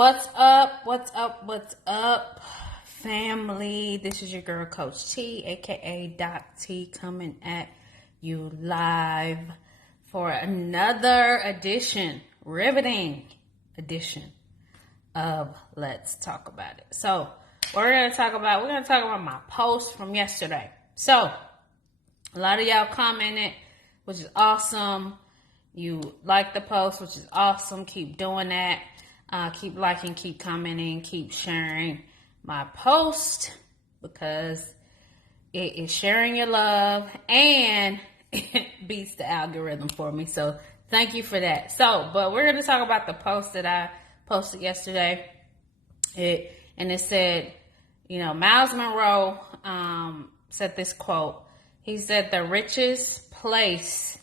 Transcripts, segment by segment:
What's up? What's up? What's up, family? This is your girl, Coach T, aka Doc T, coming at you live for another edition, riveting edition of Let's Talk About It. So, we're gonna talk about my post from yesterday. So, a lot of y'all commented, which is awesome. You like the post, which is awesome. Keep doing that. Keep liking, keep commenting, keep sharing my post because it is sharing your love and it beats the algorithm for me. So thank you for that. But we're going to talk about the post that I posted yesterday. It said, Miles Monroe said this quote. He said, "The richest place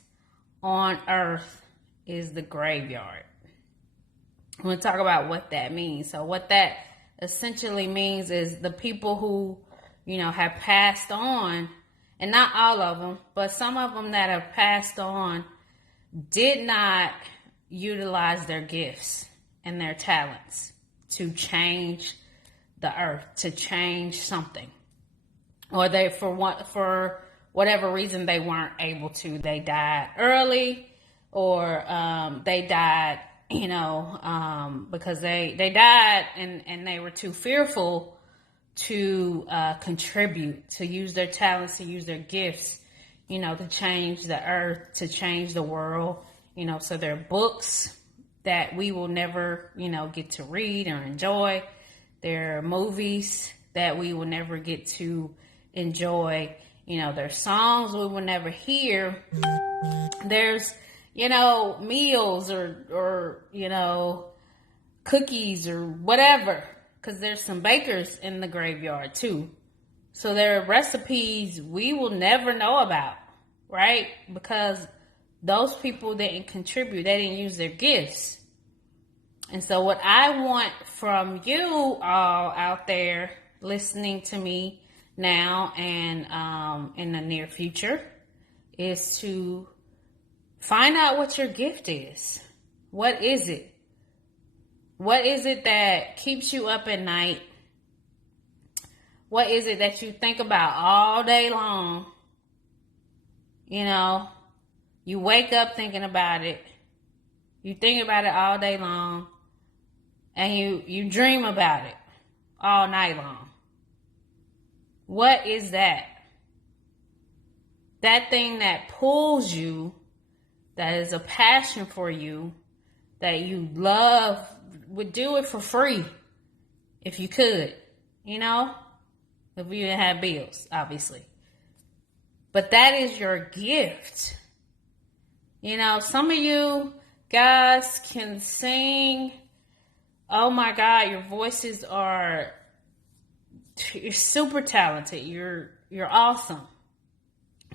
on earth is the graveyard." I'm going to talk about what that means. So what that essentially means is the people who, have passed on, and not all of them, but some of them that have passed on did not utilize their gifts and their talents to change the earth, to change something. Or for whatever reason they weren't able to. They died early, or they died because they died and they were too fearful to contribute, to use their talents, to use their gifts, to change the earth, to change the world, so there are books that we will never, get to read or enjoy. There are movies that we will never get to enjoy. There's songs we will never hear. There's meals or cookies or whatever, because there's some bakers in the graveyard too. So there are recipes we will never know about, right? Because those people didn't contribute, they didn't use their gifts. And so what I want from you all out there listening to me now and in the near future is to find out what your gift is. What is it? What is it that keeps you up at night? What is it that you think about all day long? You wake up thinking about it. You think about it all day long. And you dream about it all night long. What is that? That thing that pulls you, that is a passion for you, that you love, would do it for free if you could, if you didn't have bills, obviously. But that is your gift. Some of you guys can sing. Oh my God, your voices you're super talented. You're awesome.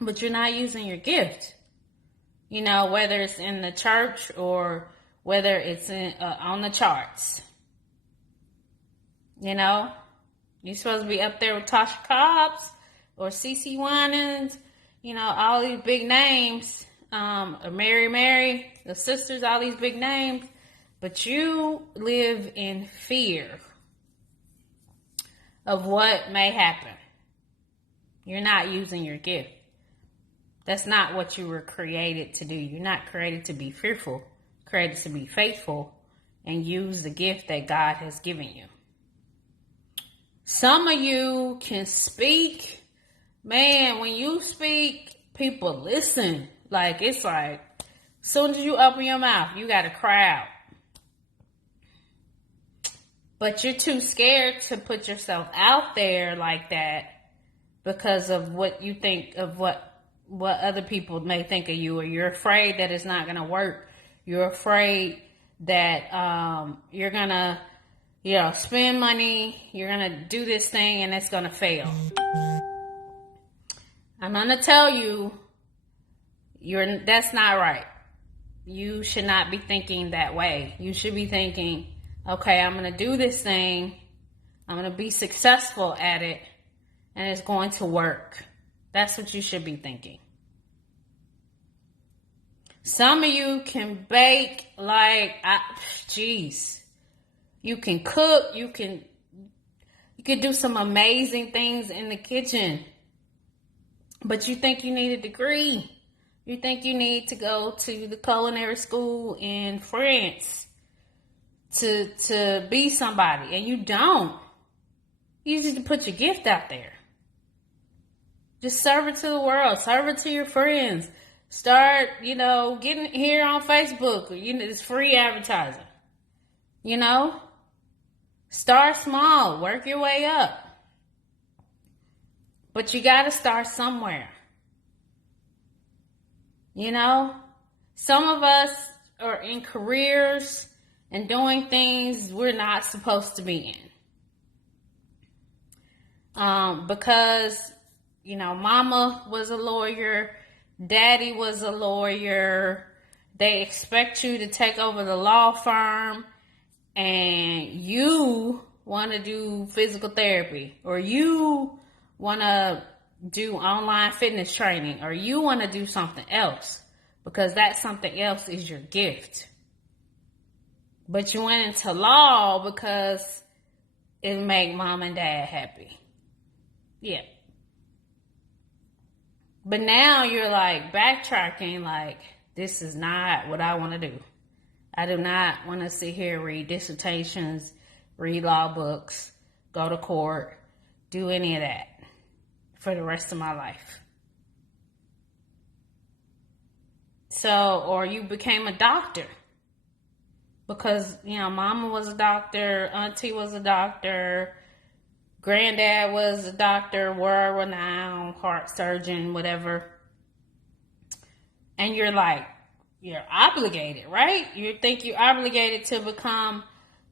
But you're not using your gift. Whether it's in the church or whether it's on the charts. You're supposed to be up there with Tasha Cobbs or CeCe Winans, all these big names, Mary, the sisters, all these big names. But you live in fear of what may happen. You're not using your gift. That's not what you were created to do. You're not created to be fearful, created to be faithful and use the gift that God has given you. Some of you can speak. Man, when you speak, people listen. It's like, as soon as you open your mouth, you got a crowd. But you're too scared to put yourself out there like that because of what you think of what other people may think of you, or you're afraid that it's not going to work. You're afraid that you're going to, spend money, you're going to do this thing and it's going to fail. I'm going to tell you, that's not right. You should not be thinking that way. You should be thinking, okay, I'm going to do this thing. I'm going to be successful at it and it's going to work. That's what you should be thinking. Some of you can bake You can cook. You can do some amazing things in the kitchen. But you think you need a degree. You think you need to go to the culinary school in France to be somebody. And you don't. You just put your gift out there. Just serve it to the world. Serve it to your friends. Start, getting here on Facebook. It's free advertising. Start small. Work your way up. But you got to start somewhere. Some of us are in careers and doing things we're not supposed to be in. Because, mama was a lawyer, daddy was a lawyer. They expect you to take over the law firm, and you want to do physical therapy, or you want to do online fitness training, or you want to do something else, because that something else is your gift. But you went into law because it made mom and dad happy. Yeah. But now you're like backtracking, like, this is not what I want to do. I do not want to sit here, read dissertations, read law books, go to court, do any of that for the rest of my life. So, or you became a doctor because, mama was a doctor, auntie was a doctor, granddad was a doctor, world-renowned heart surgeon, whatever. And you're obligated, right? You think you're obligated to become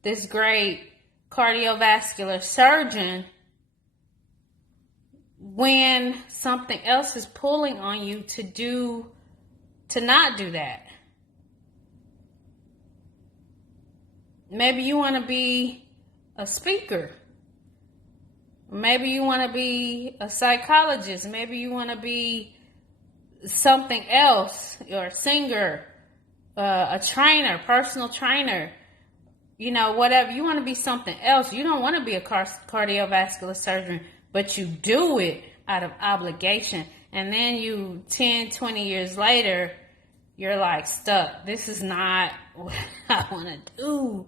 this great cardiovascular surgeon when something else is pulling on you to not do that. Maybe you want to be a speaker. Maybe you want to be a psychologist. Maybe you want to be something else. You're a singer, a trainer, personal trainer, whatever. You want to be something else. You don't want to be a cardiovascular surgeon, but you do it out of obligation. And then 10, 20 years later, you're like stuck. This is not what I want to do.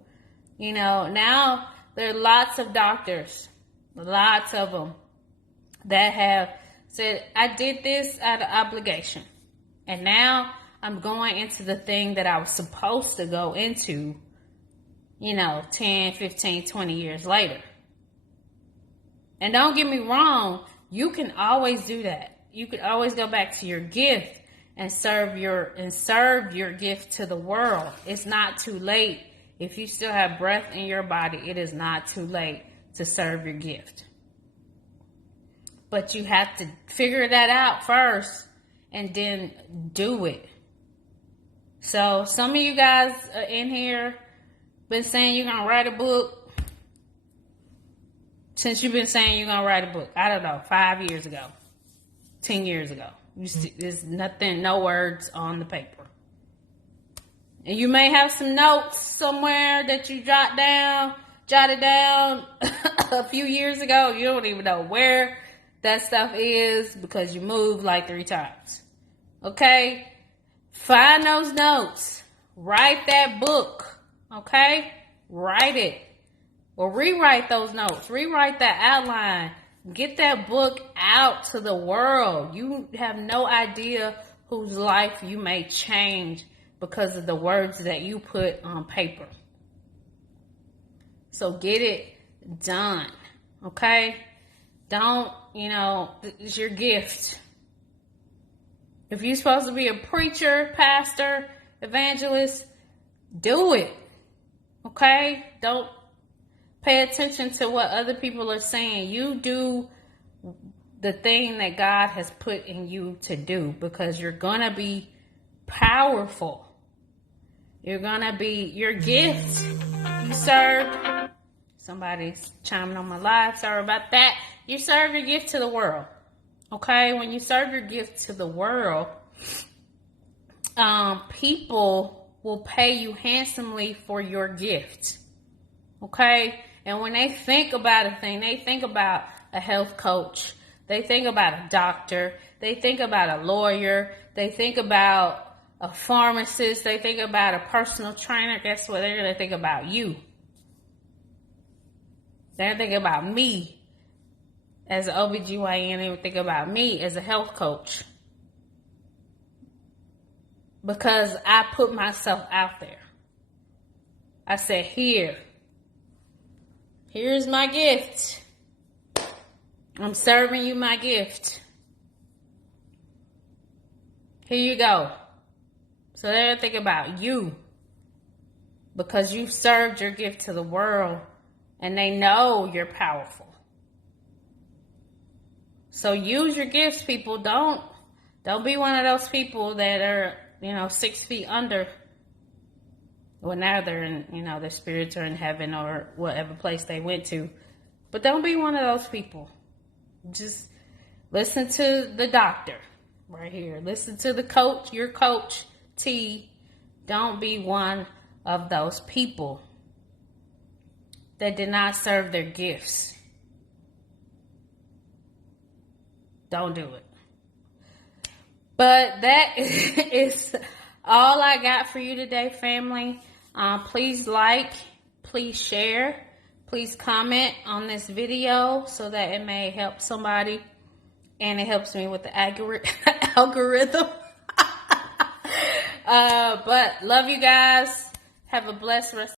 Now there are lots of doctors, lots of them, that have said, I did this out of obligation. And now I'm going into the thing that I was supposed to go into, 10, 15, 20 years later. And don't get me wrong, you can always do that. You can always go back to your gift and serve your gift to the world. It's not too late. If you still have breath in your body, it is not too late to serve your gift. But you have to figure that out first and then do it. So some of you guys in here been saying you're going to write a book. Since you've been saying you're going to write a book, I don't know, 5 years ago, 10 years ago. There's nothing, no words on the paper. And you may have some notes somewhere that you jotted down a few years ago. You don't even know where that stuff is because you moved like 3 times. Okay? Find those notes. Write that book. Okay? Write it. Or rewrite those notes. Rewrite that outline. Get that book out to the world. You have no idea whose life you may change because of the words that you put on paper. So get it done. Okay? Don't, it's your gift. If you're supposed to be a preacher, pastor, evangelist, do it. Okay? Don't pay attention to what other people are saying. You do the thing that God has put in you to do, because you're going to be powerful. You're going to be your gift. You serve. Somebody's chiming on my live. Sorry about that. You serve your gift to the world. Okay? When you serve your gift to the world, people will pay you handsomely for your gift. Okay? And when they think about a thing, they think about a health coach. They think about a doctor. They think about a lawyer. They think about a pharmacist. They think about a personal trainer. Guess what? They're going to think about you. They're going to think about me as an OBGYN. They would think about me as a health coach. Because I put myself out there. I said, here's my gift. I'm serving you my gift. Here you go. So they're going to think about you. Because you served your gift to the world. And they know you're powerful. So use your gifts, people. Don't be one of those people that are, 6 feet under. Well, now they're in, their spirits are in heaven or whatever place they went to. But don't be one of those people. Just listen to the doctor right here. Listen to the coach, your coach, T. Don't be one of those people that did not serve their gifts. Don't do it. But that is all I got for you today, family. Please like, please share, please comment on this video so that it may help somebody. And it helps me with the algorithm. But love you guys. Have a blessed rest.